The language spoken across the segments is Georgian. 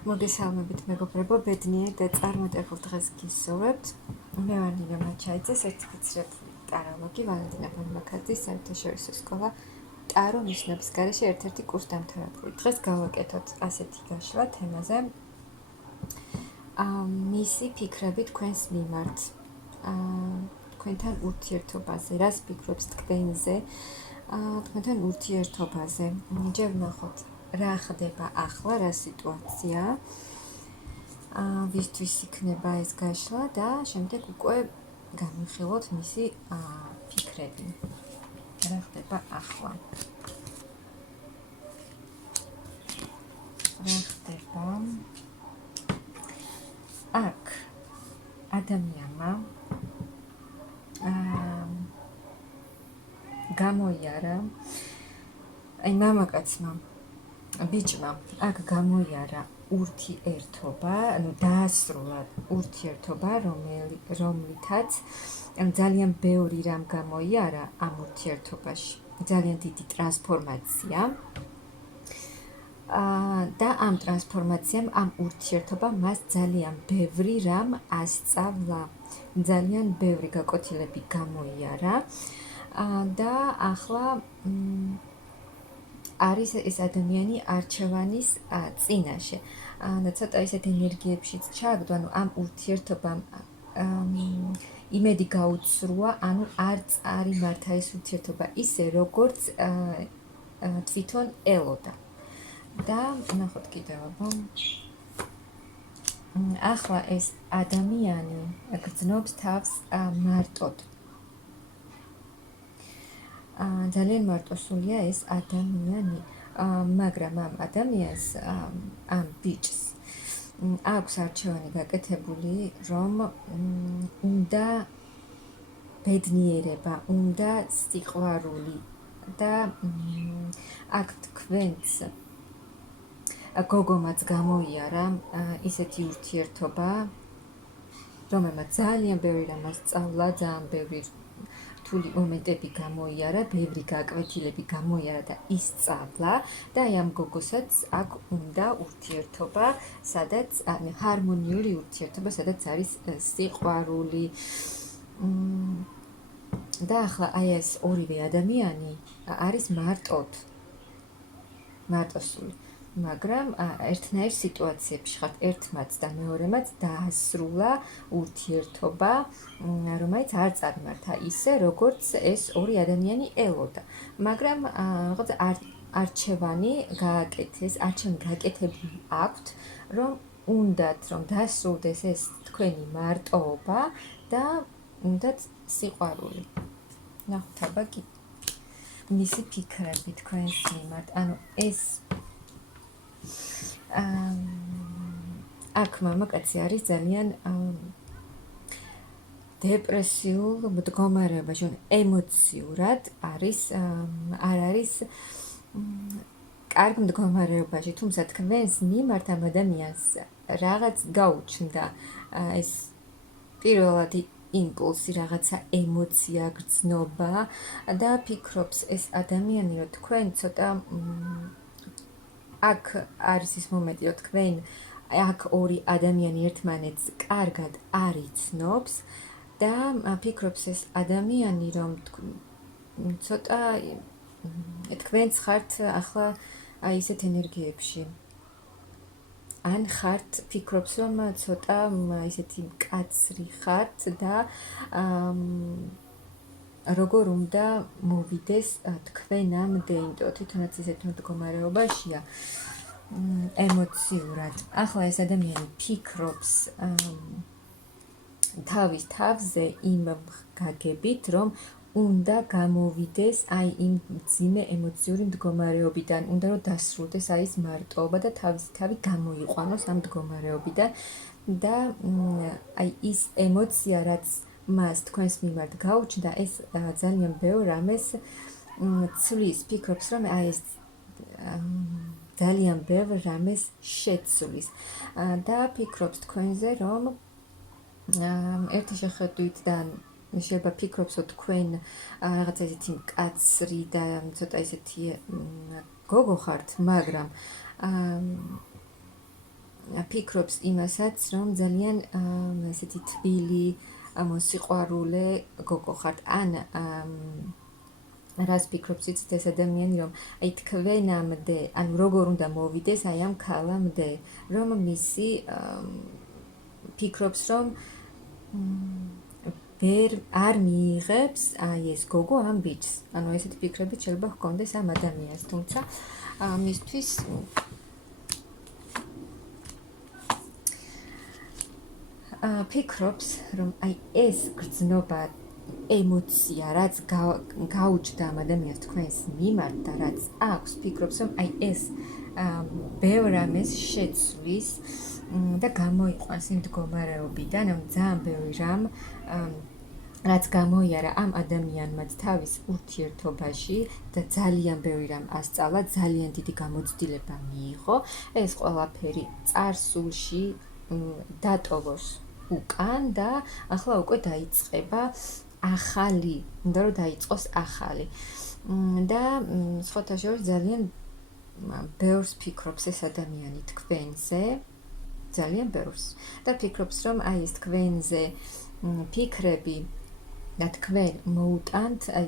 მოგესალმებით მეგობრებო, ბედნიერ და წარმატებულ დღეს გისურვებთ. მე ვარ ნინო მაჩაიძე, სერტიფიცირებული ტაროლოგი, ვალენტინა ბანმაქაძის საერთაშორისო სკოლა ტარო ნიშნების გარეშე ერთ-ერთი კურსდამთავრებული. დღეს გავაკეთოთ ასეთი გაშლა თემაზე. მისი ფიქრები თქვენს მიმართ. თქვენთან ურთიერთობაზე, რას ფიქრობს თქვენზე, თქვენთან ურთიერთობაზე. ჯერ ვნახოთ რა ხდება ახლა, რა სიტუაცია, ვისთვის იქნება ეს გაშლა და შემდეგ უკვე განვიხილოთ მისი ფიქრები. რა ხდება ახლა? რა ხდება? აქ ადამიანმა გამოიარა, აი მამაკაცმა ბიჭმა აქ გამოიარა ურთიერთობა, ანუ დაასრულა ურთიერთობა, რომლითაც ძალიან ბევრი რამ გამოიარა ამ ურთიერთობაში, ძალიან დიდი ტრანსფორმაცია. და ამ ტრანსფორმაციამ, ამ ურთიერთობამ მას ძალიან ბევრი რამ ასწავლა, ძალიან ბევრი გაკვეთილები გამოიარა და ახლა არის ეს ადამიანი არჩევანის წინაშე. და ცოტა ისეთ ენერგიებშიც ჩააგდო, ანუ ამ ურთიერთობამ იმედი გაუცრუა, ანუ არც არ იმართა ეს ურთიერთობა ისე, როგორც თვითონ ელოდა. და ნახოთ კიდევ აბა. ახლა ეს ადამიანი გრძნობს თავს მარტოდ. ძალიან მარტოსულია ეს ადამიანი, მაგრამ ამ ადამიანს, ამ ბიჭს აქვს არჩევანი გაკეთებული, რომ უნდა ბედნიერება, უნდა სიყვარული და აქ თქვენს გოგომაც გამოიარა ისეთი ურთიერთობა, რომელმაც ძალიან ბევრი რამ ასწავლა, ძალიან ბევრი რთული მომენტები გამოიარა, ბევრი გაკვეთილები გამოიარა და ისწავლა და აი ამ გოგოსაც აქ უნდა ურთიერთობა, სადაც ჰარმონიული ურთიერთობა, სადაც არის სიყვარული. და ახლა აი ეს ორივე ადამიანი არის მარტოსული. მაგრამ ერთნაირ სიტუაციებში ხართ, ერთმაც და მეორემაც დაასრულა ურთიერთობა, რომელიც არ წარიმართა ისე, როგორც ეს ორი ადამიანი ელოდა. მაგრამ რაღაც არჩევანი გააკეთეს, არჩევანი გაკეთებული აქვთ, რომ უნდათ, რომ დასრულდეს ეს თქვენი მარტოობა და უნდათ სიყვარული. ნახოთ აბა კი მისი ფიქრები თქვენს მიმართ, ანუ ეს აქ მამაკაცი არის ძალიან დეპრესიულ მდგომარეობაში, ემოციურად არ არის კარგ მდგომარეობაში, თუმცა თქვენს მიმართ ამ ადამიანს რაღაც გაუჩნდა, ეს პირველად იმპულსი, რაღაცა ემოცია, გრძნობა და ფიქრობს ეს ადამიანი, რომ თქვენ ცოტა აქ არის ის მომენტი, რომ თქვენ აქ ორი ადამიანი ერთმანეთს კარგად არ იცნობს და ფიქრობს ეს ადამიანი, რომ ცოტა თქვენც ხართ ახლა აი ესეთ ენერგიებში. ან ხართ, ფიქრობს, რომ ცოტა ისეთი მკაცრი ხართ და როგორ უნდა მოვიდეს თქვენამდე, იმიტომ თვითონაც ისეთ მდგომარეობაშია ემოციურად. ახლა ეს ადამიანი ფიქრობს თავის თავზე იმ გაგებით, რომ უნდა გამოვიდეს აი იმ მძიმე ემოციური მდგომარეობიდან, უნდა რომ დასრულდეს აი ეს მარტოობა და თავი გამოიყვანოს ამ მდგომარეობიდან და აი ის ემოცია, რაც მას თქვენს მიმართ გაუჩნდა, ეს ძალიან ბევრ რამეს ცვლის, ფიქრობს, რომ აი ეს ძალიან ბევრ რამეს შეცვლის და ფიქრობს თქვენზე, რომ ერთი შეხედვით და შეიძლება ფიქრობს, რომ თქვენ რაღაცა ისეთი მკაცრი და ცოტა ისეთი გოგო ხართ, მაგრამ ფიქრობს იმასაც, რომ ძალიან ესეთი თბილი, მოსიყვარულე გოგო ხართ, ან რას ფიქრობს იცით ეს ადამიანი, რომ აი თქვენამდე, ანუ როგორ უნდა მოვიდეს აი ამ ქალამდე, რომ მისი ფიქრობს, რომ ვერ არ მიიღებს აი ეს გოგო ამ ბიჭს. ანუ ესეთი ფიქრებით შეიძლება ჰქონდეს ამ ადამიანს, თუმცა მისთვის ფიქრობს, რომ აი ეს გრძნობა ემოცია, რაც გაუჩნდა ამ ადამიანს თქვენს მიმართ და რაც აქვს, ფიქრობს, რომ აი ეს ბევრ რამეს შეცვლის და გამოიყვანს იმ მდგომარეობიდან, რომ ძალიან ბევრი რამ რაც გამოიარა ამ ადამიანმაც თავის ურთიერთობაში და ძალიან ბევრი რამ ასწავლა, ძალიან დიდი გამოცდილება მიიღო, ეს ყველაფერი წარსულში დატოვოს უკან და ახლა უკვე დაიწყება ახალი, უნდა რომ დაიწყოს ახალი. და სხვათა შორის ძალიან ბევრს ფიქრობს ეს ადამიანი თქვენზე, ძალიან ბევრს. და ფიქრობს, რომ აი ეს თქვენზე ფიქრები და თქვენ მოუტანთ აი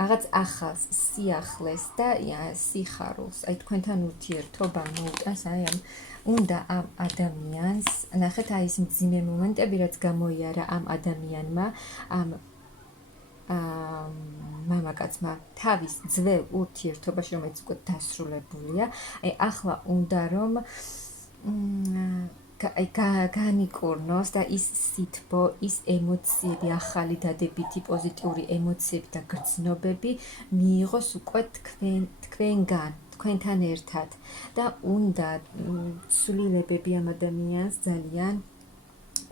რაღაც ახალს, სიახლეს და სიხარულს, აი თქვენთან ურთიერთობა მოუტანს აი ამ უნდა ამ ადამიანს, ნახეთ აი ეს მძიმე მომენტები, რაც გამოიარა ამ ადამიანმა, ამ მამაკაცმა თავის ძველ ურთიერთობაში, რომელიც უკვე დასრულებულია, აი ახლა უნდა რომ განიკურნოს და ის სითბო, ის ემოციები, ახალი დადებითი პოზიტიური ემოციები და გრძნობები მიიღოს უკვე თქვენგან, თქვენთან ერთად და უნდა ცვლილებები ამ ადამიანს ძალიან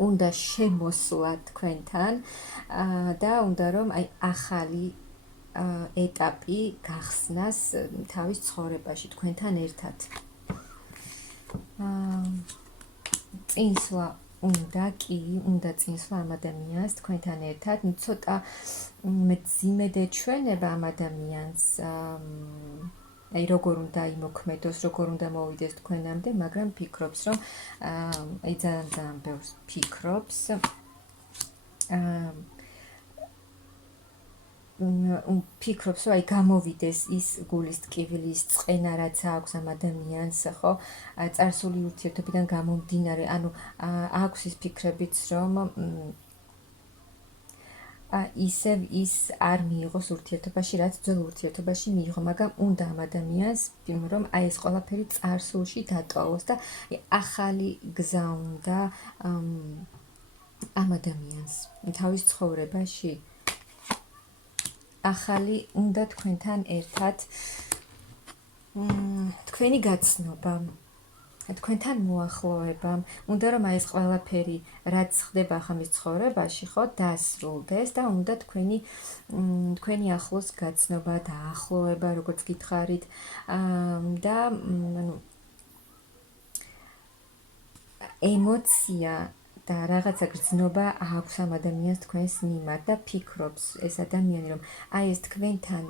უნდა შემოსვლა თქვენთან და უნდა რომ აი ახალი ეტაპი გახსნას თავის ცხოვრებაში თქვენთან ერთად. წინსვლა უნდა წინსვლა ამ ადამიანს თქვენთან ერთად, ცოტა მძიმედ ეჩვენება ამ ადამიანს, აი როგორ უნდა იმოქმედოს, როგორ უნდა მოვიდეს თქვენამდე, მაგრამ ფიქრობს, რომ აი ძალიან ბევრს ფიქრობს. ფიქრობს, რომ აი გამოვიდეს ის გულის ტკივილი, ის წყენა, რაც აქვს ამ ადამიანს, ხო? წარსული ურთიერთობიდან გამომდინარე, ანუ აქვს ის ფიქრებიც, რომ ისევ ის არ მიიღოს ურთიერთობაში, რაც ძველ ურთიერთობაში მიიღო, მაგრამ უნდა ამ ადამიანს, რომ აი ეს ყველაფერი წარსულში დატოვოს და ახალი გზა უნდა ამ ადამიანს თავის ცხოვრებაში. ახალი უნდა თქვენთან ერთად თქვენი გაცნობა, თქვენთან მოახლოება, უნდა რომ აი ეს ყველაფერი, რაც ხდება ახლა მის ცხოვრებაში, ხო, დასრულდეს და უნდა თქვენი ახლოს გაცნობა, დაახლოება, როგორც გითხარით, და ემოცია და რაღაცა გრძნობა აქვს ამ ადამიანს თქვენს მიმართ და ფიქრობს ეს ადამიანი, რომ აი ეს თქვენთან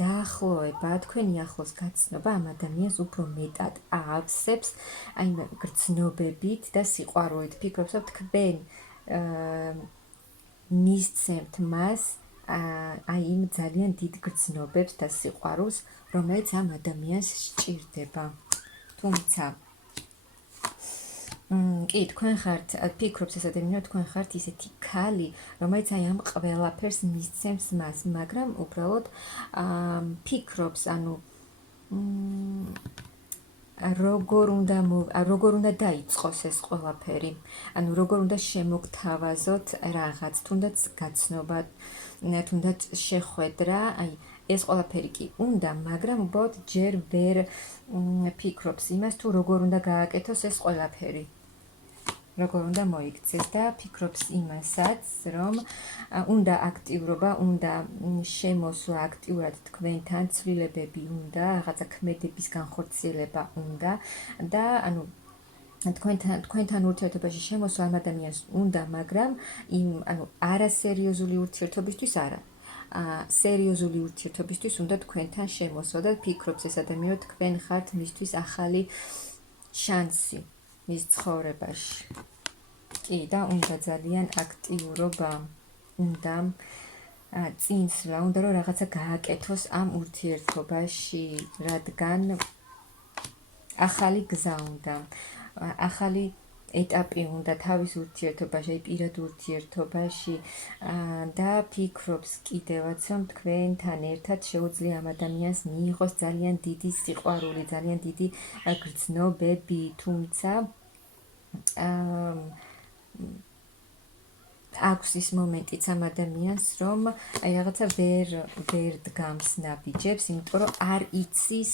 დაახლოება, თქვენი ახლოს გაცნობა ამ ადამიანს უფრო მეტად აავსებს აი გრძნობებით და სიყვარულით. ფიქრობს, რომ თქვენ მისცემთ მას აი იმ ძალიან დიდ გრძნობებს და სიყვარულს, რომელიც ამ ადამიანს სჭირდება. თუმცა კი, თქვენ ხართ, ფიქრობს ეს ადამიანი, თქვენ ხართ ისეთი ქალი, რომელიც აი ამ ყველაფერს მისცემს მას, მაგრამ უბრალოდ ფიქრობს, ანუ როგორ უნდა დაიწყოს ეს ყველაფერი, ანუ როგორ უნდა შემოგთავაზოთ რაღაც, თუნდაც გაცნობა, თუნდაც შეხვედრა, აი ეს ყველაფერი კი უნდა, მაგრამ უბრალოდ ჯერ ვერ ფიქრობს იმას, თუ როგორ უნდა გააკეთოს ეს ყველაფერი. როგორ უნდა მოიქცეს და ფიქრობს იმასაც, რომ უნდა აქტიურობა, უნდა შემოსვლა აქტიურად თქვენთან, ცვლილებები უნდა, რაღაცა ქმედების განხორციელება უნდა და ანუ თქვენთან ურთიერთობაში შემოსვლა ამ ადამიანს უნდა, მაგრამ ანუ არასერიოზული ურთიერთობისთვის არა. სერიოზული ურთიერთობისთვის უნდა თქვენთან შემოსვლა და ფიქრობს ეს ადამიანი, რომ თქვენ ხართ მისთვის ახალი შანსი მის ცხოვრებაში. კი და უნდა ძალიან აქტიურობა, უნდა წინსვლა, უნდა რომ რაღაცა გააკეთოს ამ ურთიერთობაში, რადგან ახალი გზა უნდა, ახალი ეტაპი უნდა თავის ურთიერთობაში, აი პირად ურთიერთობაში და ფიქრობს კიდევაც, რომ თქვენთან ერთად შეუძლია ამ ადამიანს მიიღოს ძალიან დიდი სიყვარული, ძალიან დიდი გრძნობები, თუმცა აქვს ის მომენტიც ამ ადამიანს, რომ აი რაღაცა ვერ დგამს ნაბიჯებს, იმიტომ რომ არ იცის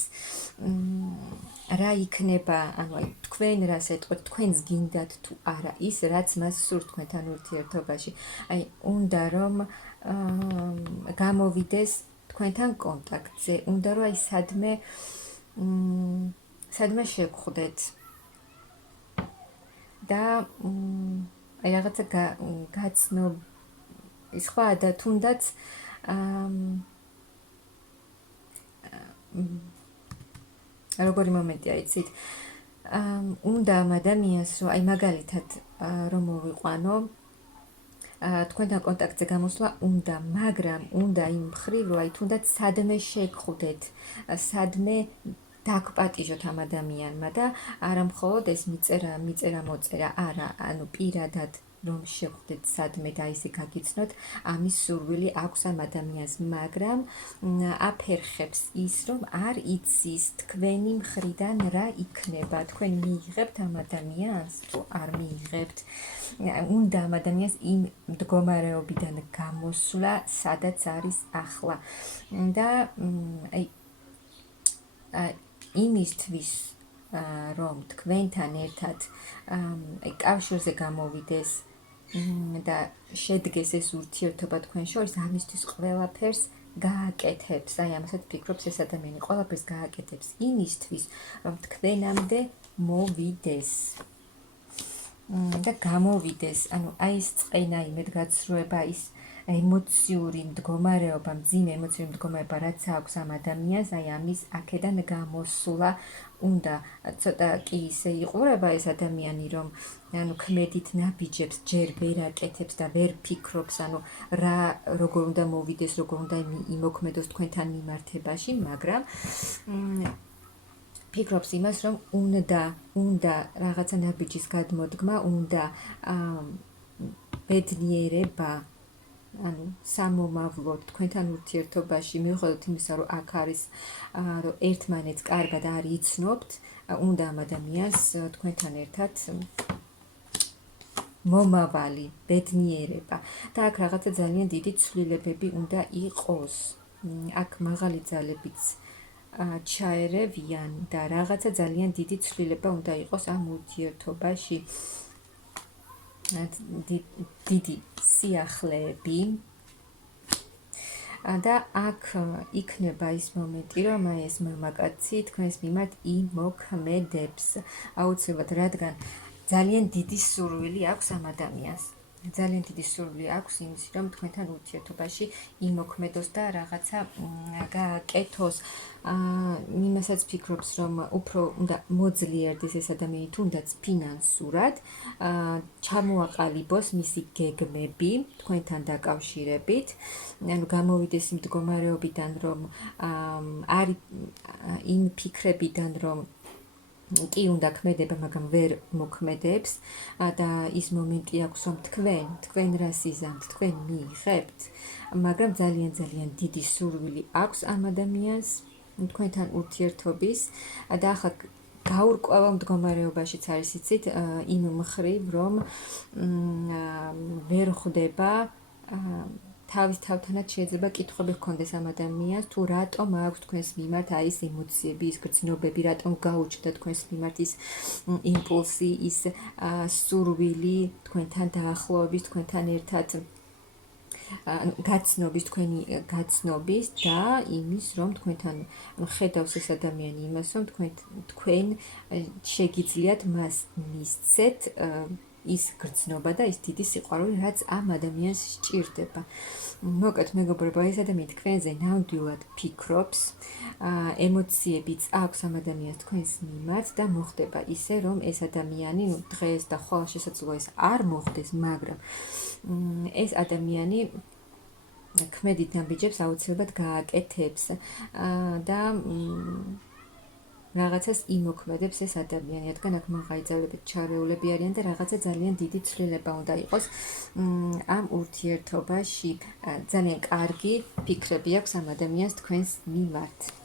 რა იქნება, ანუ აი თქვენ რას ეტყვით, თქვენს გინდათ თუ არა ის, რაც მას სურს თქვენთან ურთიერთობაში. აი უნდა რომ გამოვიდეს თქვენთან კონტაქტზე, უნდა რომ აი სადმე შეგხვდეთ და აი რაღაცა სხვა და თუნდაც როგორი მომენტია იცით, უნდა ამ ადამიანს რომ აი მაგალითად რომ მოვიყვანო თქვენთან კონტაქტზე გამოსვლა უნდა, მაგრამ უნდა იმ მხრივ რომ აი თუნდაც სადმე შეგხვდეთ, სადმე დაგპატიჟოთ ამ ადამიანმა და არა მხოლოდ ეს მიწერა მოწერა, არა, ანუ პირადად რომ შევხვდეთ სადმე და ისე გაგიცნოთ, ამის სურვილი აქვს ამ ადამიანს, მაგრამ აფერხებს ის, რომ არ იცის თქვენი მხრიდან რა იქნება, თქვენ მიიღებთ ამ ადამიანს, თუ არ მიიღებთ, უნდა ამ ადამიანს იმ მდგომარეობიდან გამოსვლა, სადაც არის ახლა და იმისთვის რომ თქვენთან ერთად კავშირზე გამოვიდეს და შედგეს ეს ურთიერთობა თქვენ შორის, ამისთვის ყველაფერს გააკეთებს, აი ამასაც ფიქრობს ეს ადამიანი, ყველაფერს გააკეთებს იმისთვის, რომ თქვენამდე მოვიდეს და გამოვიდეს, ანუ აი ეს წყენა, იმედგაცრუება, ის ემოციური მდგომარეობა, მძიმე ემოციური მდგომარეობა, რაც აქვს ამ ადამიანს, აი ამის აქედან გამოსვლა უნდა. ცოტა კი ისე იყურება ეს ადამიანი, რომ ანუ ქმედით ნაბიჯებს ჯერ ვერ აკეთებს და ვერ ფიქრობს, ანუ როგორ უნდა მოვიდეს, როგორ უნდა იმოქმედოს თქვენთან მიმართებაში, მაგრამ ფიქრობს იმას, რომ უნდა რაღაცა ნაბიჯის გადმოდგმა, უნდა ბედნიერება, ანუ სამომავლოდ თქვენთან ურთიერთობაში, მიუხედავად იმისა, რომ აქ არის რომ ერთმანეთს კარგად არ იცნობთ, უნდა ამ ადამიანს თქვენთან ერთად მომავალი, ბედნიერება და აქ რაღაცა ძალიან დიდი ცვლილებები უნდა იყოს. აქ მაღალი ძალებიც ჩაერევიან და რაღაცა ძალიან დიდი ცვლილება უნდა იყოს ამ ურთიერთობაში. დიდი სიახლეები და აქ იქნება ის მომენტი, რომ აი ეს მამაკაცი თქვენს მიმართ იმოქმედებს აუცილებლად, რადგან ძალიან დიდი სურვილი აქვს ამ ადამიანს. ძალიან დიდი სურვილი აქვს იმის, რომ თქვენთან ურთიერთობაში იმოქმედოს და რაღაცა გააკეთოს. იმასაც ფიქრობს, რომ უფრო უნდა მოძლიერდეს ეს ადამიანი, თუნდაც ფინანსურად, ჩამოაყალიბოს მისი გეგმები თქვენთან დაკავშირებით, ანუ გამოვიდეს იმ მდგომარეობიდან, რომ არის იმ ფიქრებიდან, რომ კი უნდა ქმედება, მაგრამ ვერ მოქმედებს და ის მომენტი აქვს, რომ თქვენ რას იზამთ, თქვენ მიიღებთ, მაგრამ ძალიან დიდი სურვილი აქვს ამ ადამიანს თქვენთან ურთიერთობის და ახლა გაურკვეველ მდგომარეობაშიც არის, იცით, იმ მხრივ, რომ ვერ ხვდება თავის თავთანაც შეიძლება კითხვები ჰქონდეს ამ ადამიანს, თუ რატომ აქვს თქვენს მიმართ აი ეს ემოციები, ის გრძნობები, რატომ გაუჩნდა თქვენს მიმართ ის იმპულსი, ის სურვილი თქვენთან დაახლოების, თქვენთან ერთად გაცნობის, თქვენი გაცნობის და იმის, რომ თქვენთან ხედავს ეს ადამიანი იმას, რომ თქვენ შეგიძლიათ მას მისცეთ ის გრძნობა და ის დიდი სიყვარული, რაც ამ ადამიანს სჭირდება. მოკლედ, მეგობრებო, ეს ადამიანი თქვენზე ნამდვილად ფიქრობს, ემოციებიც აქვს ამ ადამიანს თქვენს მიმართ და მოხდება ისე, რომ ეს ადამიანი დღეს და ხვალ შესაძლოა ეს არ მოხდეს, მაგრამ ეს ადამიანი ქმედით ნაბიჯებს აუცილებლად გააკეთებს და რაღაცას იმოქმედებს ეს ადამიანი, რადგან აქ მაღალიძავლებით ჩარეულები არიან და რაღაცა ძალიან დიდი ცვლილება უნდა იყოს ამ ურთიერთობაში. ძალიან კარგი ფიქრები აქვს ამ ადამიანს თქვენს მიმართ.